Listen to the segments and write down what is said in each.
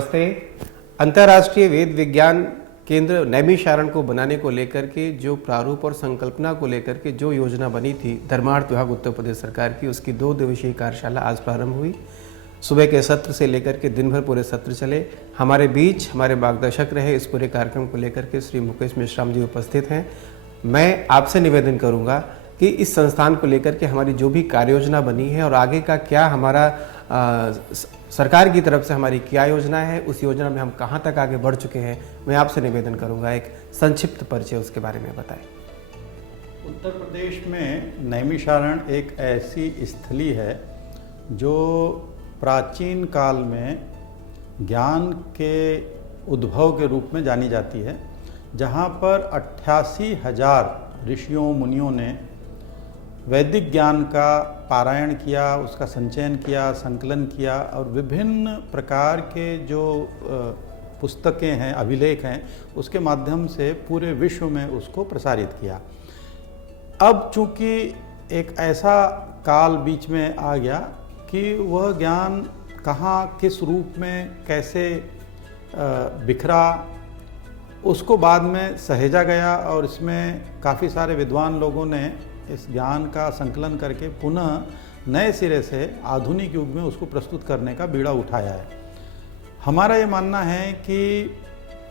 नमस्ते। अंतर्राष्ट्रीय वेद विज्ञान केंद्र नैमिषारण को बनाने को लेकर के जो प्रारूप और संकल्पना को लेकर के जो योजना बनी थी धर्मार्थ विभाग उत्तर प्रदेश सरकार की, उसकी 2 दिवसीय कार्यशाला आज प्रारंभ हुई। सुबह के सत्र से लेकर के दिन भर पूरे सत्र चले। हमारे बीच हमारे मार्गदर्शक रहे इस पूरे कार्यक्रम को लेकर के श्री मुकेश मेश्राम जी उपस्थित हैं। मैं आपसे निवेदन करूंगा कि इस संस्थान को लेकर के हमारी जो भी कार्य योजना बनी है और आगे का क्या हमारा सरकार की तरफ से हमारी क्या योजना है, उस योजना में हम कहाँ तक आगे बढ़ चुके हैं, मैं आपसे निवेदन करूंगा एक संक्षिप्त परिचय उसके बारे में बताएं। उत्तर प्रदेश में नैमिषारण एक ऐसी स्थली है जो प्राचीन काल में ज्ञान के उद्भव के रूप में जानी जाती है, जहाँ पर 88,000 ऋषियों मुनियों ने वैदिक ज्ञान का पारायण किया, उसका संचयन किया, संकलन किया और विभिन्न प्रकार के जो पुस्तकें हैं, अभिलेख हैं, उसके माध्यम से पूरे विश्व में उसको प्रसारित किया। अब चूँकि एक ऐसा काल बीच में आ गया कि वह ज्ञान कहाँ, किस रूप में, कैसे बिखरा, उसको बाद में सहेजा गया और इसमें काफ़ी सारे विद्वान लोगों ने इस ज्ञान का संकलन करके पुनः नए सिरे से आधुनिक युग में उसको प्रस्तुत करने का बीड़ा उठाया है। हमारा ये मानना है कि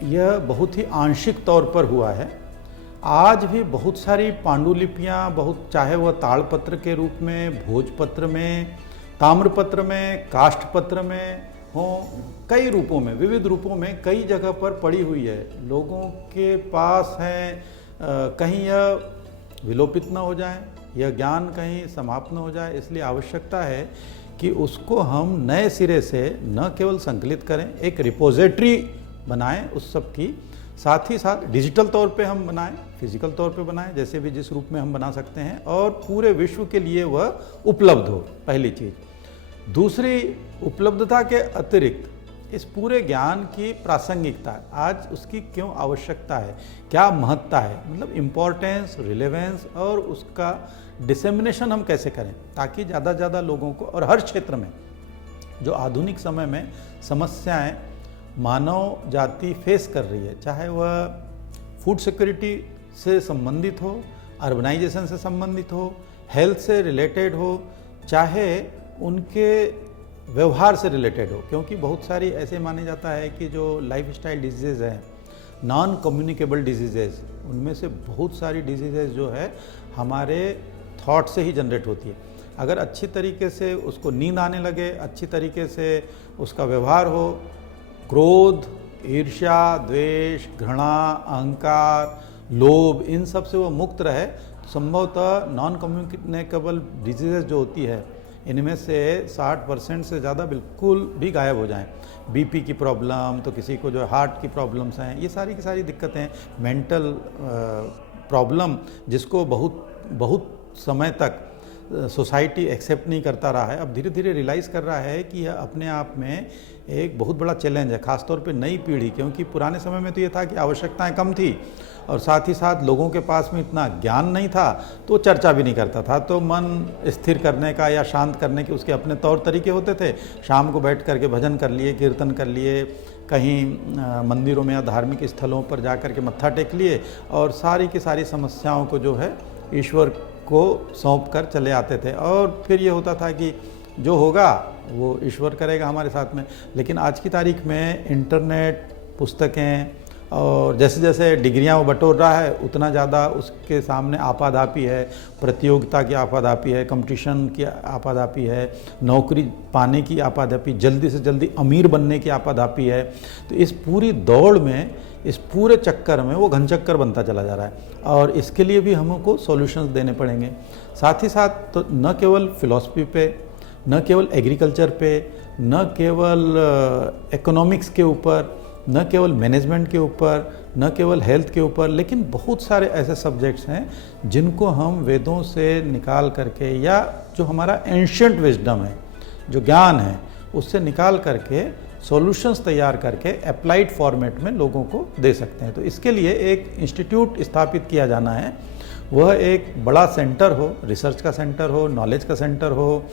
यह बहुत ही आंशिक तौर पर हुआ है। आज भी बहुत सारी पांडुलिपियाँ, बहुत चाहे वह ताड़पत्र के रूप में, भोजपत्र में, ताम्रपत्र में, काष्ठपत्र में हों, कई रूपों में, विविध रूपों में कई जगह पर पड़ी हुई है, लोगों के पास हैं। कहीं यह विलोपित न हो जाए, यह ज्ञान कहीं समाप्त न हो जाए, इसलिए आवश्यकता है कि उसको हम नए सिरे से न केवल संकलित करें, एक रिपोजिटरी बनाएं उस सब की, साथ ही साथ डिजिटल तौर पे हम बनाएं, फिजिकल तौर पे बनाएं, जैसे भी जिस रूप में हम बना सकते हैं, और पूरे विश्व के लिए वह उपलब्ध हो, पहली चीज़। दूसरी, उपलब्धता के अतिरिक्त इस पूरे ज्ञान की प्रासंगिकता, आज उसकी क्यों आवश्यकता है, क्या महत्ता है, मतलब इम्पोर्टेंस, रिलेवेंस और उसका डिसेमिनेशन हम कैसे करें ताकि ज़्यादा से ज़्यादा लोगों को, और हर क्षेत्र में जो आधुनिक समय में समस्याएं मानव जाति फेस कर रही है, चाहे वह फूड सिक्योरिटी से संबंधित हो, अर्बनाइजेशन से संबंधित हो, हेल्थ से रिलेटेड हो, चाहे उनके व्यवहार से रिलेटेड हो, क्योंकि बहुत सारी ऐसे माने जाता है कि जो लाइफस्टाइल डिजीज़ हैं, नॉन कम्युनिकेबल डिजीज़ेज, उनमें से बहुत सारी डिजीज़ेज जो है हमारे थॉट से ही जनरेट होती है। अगर अच्छी तरीके से उसको नींद आने लगे, अच्छी तरीके से उसका व्यवहार हो, क्रोध, ईर्ष्या, द्वेष, घृणा, अहंकार, लोभ, इन सब से वो मुक्त रहे, तो संभवतः नॉन कम्युनिकेबल डिजीज़ेज जो होती है इनमें से 60% से ज़्यादा बिल्कुल भी गायब हो जाएं। बीपी की प्रॉब्लम, तो किसी को जो हार्ट की प्रॉब्लम्स हैं, ये सारी की सारी दिक्कतें, मेंटल प्रॉब्लम जिसको बहुत समय तक सोसाइटी एक्सेप्ट नहीं करता रहा है, अब धीरे धीरे रियलाइज़ कर रहा है कि यह अपने आप में एक बहुत बड़ा चैलेंज है, खासतौर पे नई पीढ़ी, क्योंकि पुराने समय में तो ये था कि आवश्यकताएं कम थी और साथ ही साथ लोगों के पास में इतना ज्ञान नहीं था, तो चर्चा भी नहीं करता था, तो मन स्थिर करने का या शांत करने के उसके अपने तौर तरीके होते थे। शाम को बैठ करके भजन कर लिए, कीर्तन कर लिए, कहीं मंदिरों में या धार्मिक स्थलों पर जा कर के मत्था टेक लिए और सारी की सारी समस्याओं को जो है ईश्वर को सौंप कर चले आते थे, और फिर ये होता था कि जो होगा वो ईश्वर करेगा हमारे साथ में। लेकिन आज की तारीख में इंटरनेट, पुस्तकें और जैसे जैसे डिग्रियां वो बटोर रहा है, उतना ज़्यादा उसके सामने आपाधापी है, प्रतियोगिता की आपाधापी है, कंपटीशन की आपाधापी है, नौकरी पाने की आपाधापी, जल्दी से जल्दी अमीर बनने की आपाधापी है। तो इस पूरी दौड़ में, इस पूरे चक्कर में वो घनचक्कर बनता चला जा रहा है, और इसके लिए भी हमको सॉल्यूशंस देने पड़ेंगे। साथ ही साथ तो न केवल फिलॉसफी पे, न केवल एग्रीकल्चर पे, न केवल इकोनॉमिक्स के ऊपर, न केवल मैनेजमेंट के ऊपर, न केवल हेल्थ के ऊपर, लेकिन बहुत सारे ऐसे सब्जेक्ट्स हैं जिनको हम वेदों से निकाल करके, या जो हमारा एंशिएंट विजडम है, जो ज्ञान है, उससे निकाल करके सॉल्यूशंस तैयार करके अप्लाइड फॉर्मेट में लोगों को दे सकते हैं। तो इसके लिए एक इंस्टीट्यूट स्थापित किया जाना है। वह एक बड़ा सेंटर हो, रिसर्च का सेंटर हो, नॉलेज का सेंटर हो,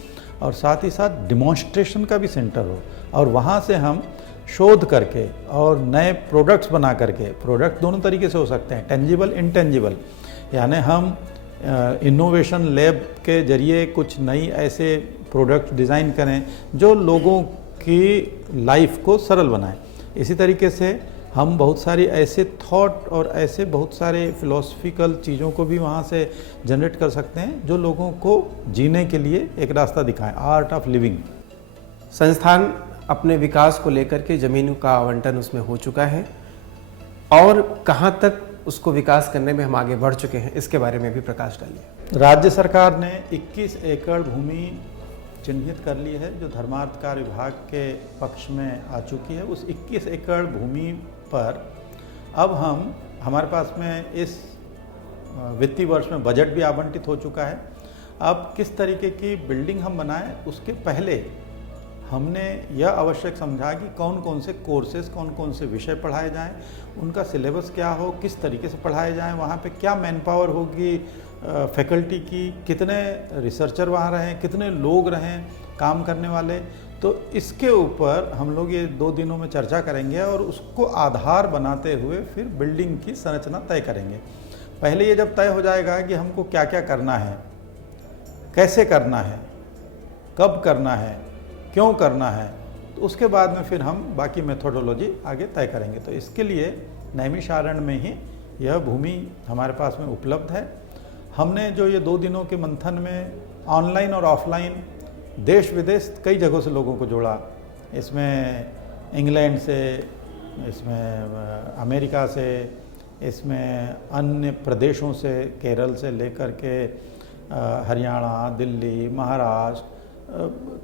और साथ ही साथ डिमॉन्स्ट्रेशन का भी सेंटर हो, और वहाँ से हम शोध करके और नए प्रोडक्ट्स बना करके, प्रोडक्ट दोनों तरीके से हो सकते हैं, टेंजिबल इंटेंजिबल, यानी हम इनोवेशन लैब के जरिए कुछ नई ऐसे प्रोडक्ट डिज़ाइन करें जो लोगों की लाइफ को सरल बनाएं। इसी तरीके से हम बहुत सारी ऐसे थॉट और ऐसे बहुत सारे फिलोसफिकल चीज़ों को भी वहाँ से जनरेट कर सकते हैं जो लोगों को जीने के लिए एक रास्ता दिखाएं, आर्ट ऑफ लिविंग। संस्थान अपने विकास को लेकर के ज़मीन का आवंटन उसमें हो चुका है और कहाँ तक उसको विकास करने में हम आगे बढ़ चुके हैं, इसके बारे में भी प्रकाश डालिए। राज्य सरकार ने 21 एकड़ भूमि चिन्हित कर ली है जो धर्मार्थ कार्य विभाग के पक्ष में आ चुकी है। उस 21 एकड़ भूमि पर अब हमारे पास में इस वित्तीय वर्ष में बजट भी आवंटित हो चुका है। अब किस तरीके की बिल्डिंग हम बनाएं, उसके पहले हमने यह आवश्यक समझा कि कौन कौन से कोर्सेज, कौन कौन से विषय पढ़ाए जाएं, उनका सिलेबस क्या हो, किस तरीके से पढ़ाए जाएं, वहाँ पे क्या मैन पावर होगी फैकल्टी की, कितने रिसर्चर वहाँ रहें, कितने लोग रहें काम करने वाले। तो इसके ऊपर हम लोग ये 2 दिनों में चर्चा करेंगे और उसको आधार बनाते हुए फिर बिल्डिंग की संरचना तय करेंगे। पहले ये जब तय हो जाएगा कि हमको क्या क्या करना है, कैसे करना है, कब करना है, क्यों करना है, तो उसके बाद में फिर हम बाकी मेथोडोलॉजी आगे तय करेंगे। तो इसके लिए नैमिषारण्य में ही यह भूमि हमारे पास में उपलब्ध है। हमने जो ये 2 दिनों के मंथन में ऑनलाइन और ऑफलाइन देश विदेश कई जगहों से लोगों को जोड़ा। इसमें इंग्लैंड से, इसमें अमेरिका से, इसमें अन्य प्रदेशों से, केरल से लेकर के हरियाणा, दिल्ली, महाराष्ट्र,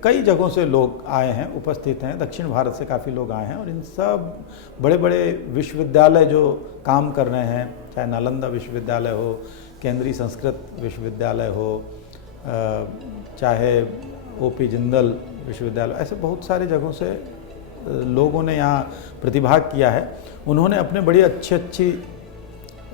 कई जगहों से लोग आए हैं, उपस्थित हैं। दक्षिण भारत से काफ़ी लोग आए हैं और इन सब बड़े बड़े विश्वविद्यालय जो काम कर रहे हैं, चाहे नालंदा विश्वविद्यालय हो, केंद्रीय संस्कृत विश्वविद्यालय हो, चाहे ओपी जिंदल विश्वविद्यालय, ऐसे बहुत सारे जगहों से लोगों ने यहाँ प्रतिभाग किया है। उन्होंने अपने बड़ी अच्छी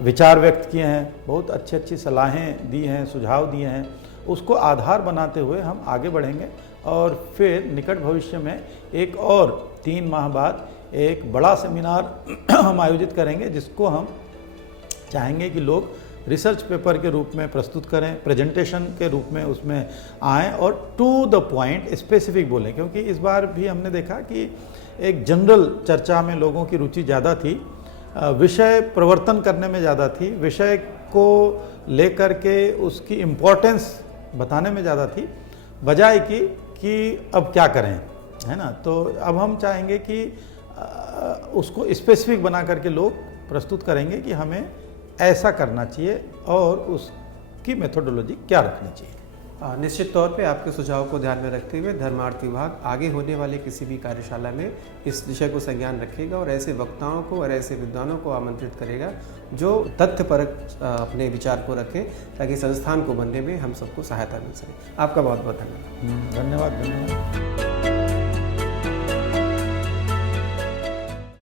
विचार व्यक्त किए हैं, बहुत अच्छी सलाहें दी हैं, सुझाव दिए हैं। उसको आधार बनाते हुए हम आगे बढ़ेंगे और फिर निकट भविष्य में एक और 3 माह बाद एक बड़ा सेमिनार हम आयोजित करेंगे, जिसको हम चाहेंगे कि लोग रिसर्च पेपर के रूप में प्रस्तुत करें, प्रेजेंटेशन के रूप में उसमें आएँ और टू द पॉइंट स्पेसिफिक बोलें। क्योंकि इस बार भी हमने देखा कि एक जनरल चर्चा में लोगों की रुचि ज़्यादा थी, विषय प्रवर्तन करने में ज़्यादा थी, विषय को लेकर के उसकी इम्पोर्टेंस बताने में ज़्यादा थी, बजाय कि अब क्या करें, है ना। तो अब हम चाहेंगे कि उसको स्पेसिफिक बना करके लोग प्रस्तुत करेंगे कि हमें ऐसा करना चाहिए और उसकी मेथोडोलॉजी क्या रखनी चाहिए। निश्चित तौर पे आपके सुझाव को ध्यान में रखते हुए धर्मार्थ विभाग आगे होने वाले किसी भी कार्यशाला में इस विषय को संज्ञान रखेगा और ऐसे वक्ताओं को और ऐसे विद्वानों को आमंत्रित करेगा जो तथ्यपरक अपने विचार को रखें, ताकि संस्थान को बनने में हम सबको सहायता मिल सके। आपका बहुत बहुत धन्यवाद। धन्यवाद।